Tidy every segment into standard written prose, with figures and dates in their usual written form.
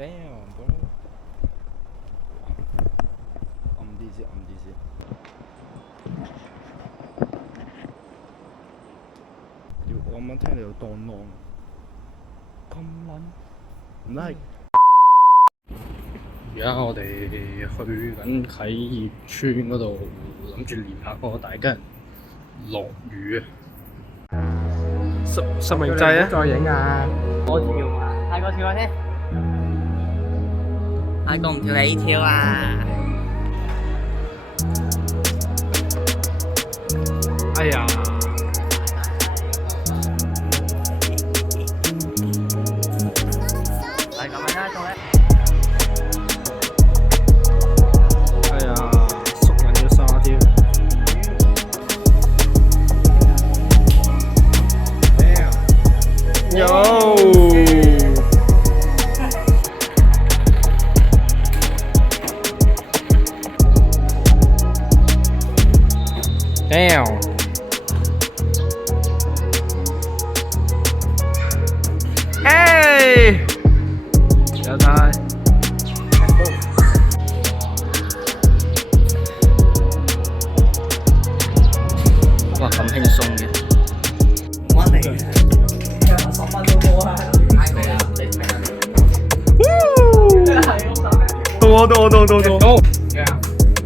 Damn, bro. 暗啲先，暗啲先。屌，我啱啱聽到有當啷，咁撚唔係。而家我哋去緊啟業村嗰度，諗住練下嗰個大吉人落雨啊！實名制啊！再影啊！我跳啊！泰哥跳下先，泰哥唔跳你跳啊！哎呀！係咁樣啦，做咧。哎呀，縮緊咗沙添。有。Damn。Hey。有晒。哇，咁輕鬆嘅。唔揾你，10蚊都冇啊！太過啦，你明啊？到我。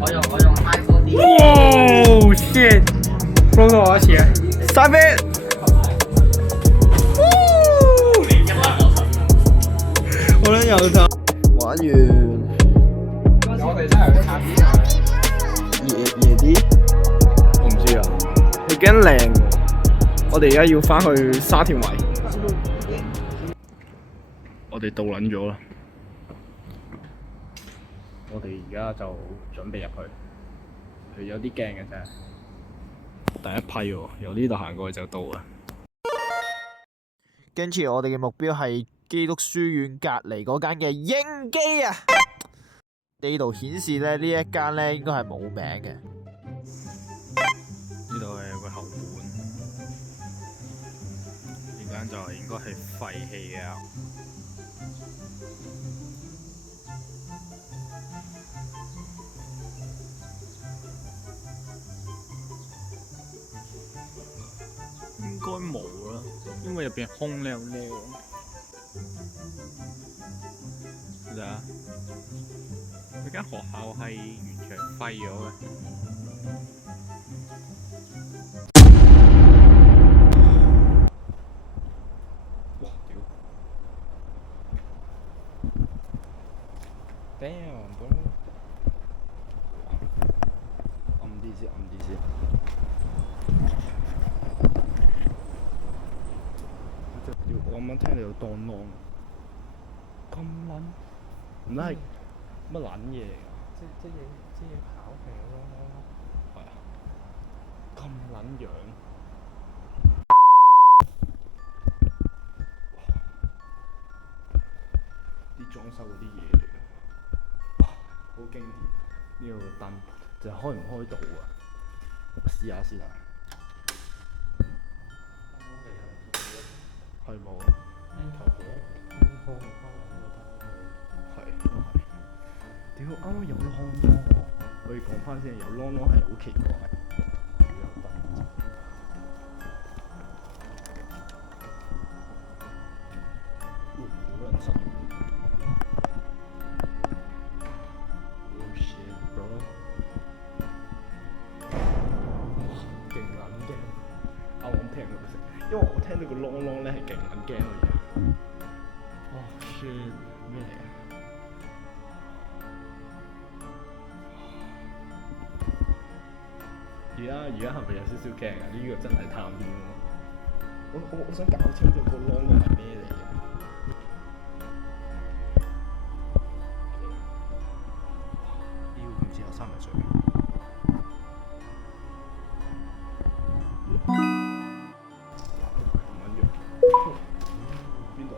我用 iPhone 啲。哇 shit！ 多少錢？3倍。我撚有他。玩完。我哋真係去探啲啊！夜啲？我唔知啊。佢幾靚喎！我哋而家要返去沙田圍。我哋到撚咗啦。我哋而家就準備入去。佢有啲驚嘅啫。第一批喎，由呢度行過去就到啦。跟住我哋嘅目標係基督書院隔離嗰間嘅英基啊！地圖顯示咧，呢一間咧應該係冇名嘅。呢度係有個後門，呢間就應該係廢棄嘅。應該冇啦，因為入邊空溜溜。係啊，佢間學校係完全廢咗嘅。哇！屌 ！Damn，bro！ 暗啲先，暗啲先。屌！我啱啱聽到有當啷，咁撚唔係乜撚嘢嚟㗎？即係跑平咯。係啊，咁撚樣。啲裝修嗰啲嘢嚟㗎，哇，好經典！呢個燈就係開唔開到啊？我試下先啊。係冇啊。係。屌，啱啱有啷啷，我要講翻先，有啷啷係好奇怪。有燈。好撚實。Oh shit, bro！ 哇，勁撚驚！啱啱聽到個聲，因為我聽到個啷啷咧係勁撚驚嘅嘢。Oh shit！ 咩嚟啊？而家係咪有少少驚啊？呢個真係探險喎！我想搞清楚個啷啷係咩嚟嘅。唔知有三文水。邊度？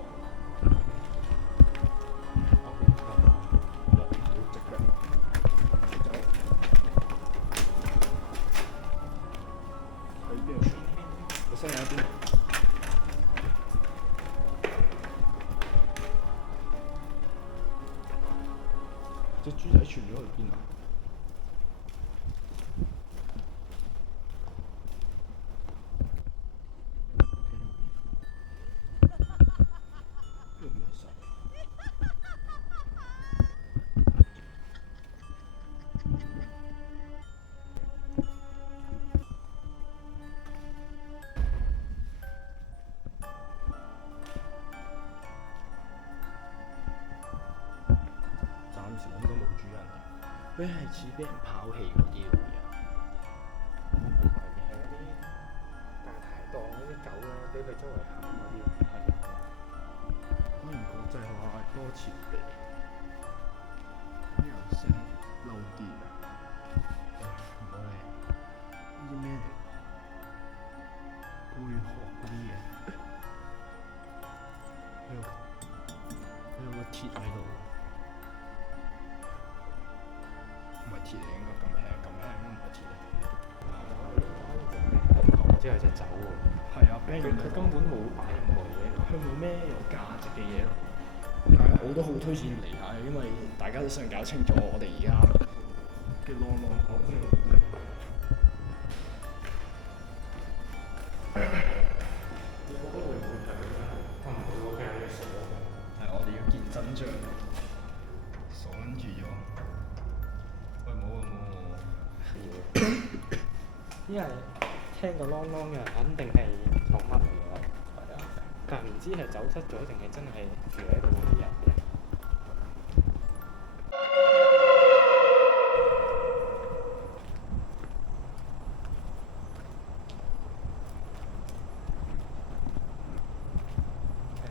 去邊度？個聲喺邊？隻豬仔傳咗去邊啊？呢個咩聲？暫時應該冇主人嘅，佢係似俾人拋棄嗰啲喎又。係嗰啲大排檔嗰啲狗咧，俾佢周圍行嗰啲。係啊，關於國際學校係多設備，呢樣聲漏電啊！唔好理，呢啲咩嚟？貝殼嗰啲嘢，佢有個鐵喺度喎，唔係鐵嚟應該咁輕都唔係鐵嚟。之後就走喎。係啊，佢根本冇擺任何嘢。佢冇咩有價值嘅嘢咯。但係我都好推薦嚟下，因為大家都想搞清楚我哋而家嘅啷啷講先。係我哋要見真章，鎖緊住咗。喂，冇啊冇啊！因為聽個啷啷嘅肯定係寵物嚟㗎，係啊，但唔知係走失咗定係真係住喺度嗰啲人嘅。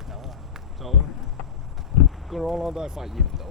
走啊！走啦，個啷啷都係發現唔到。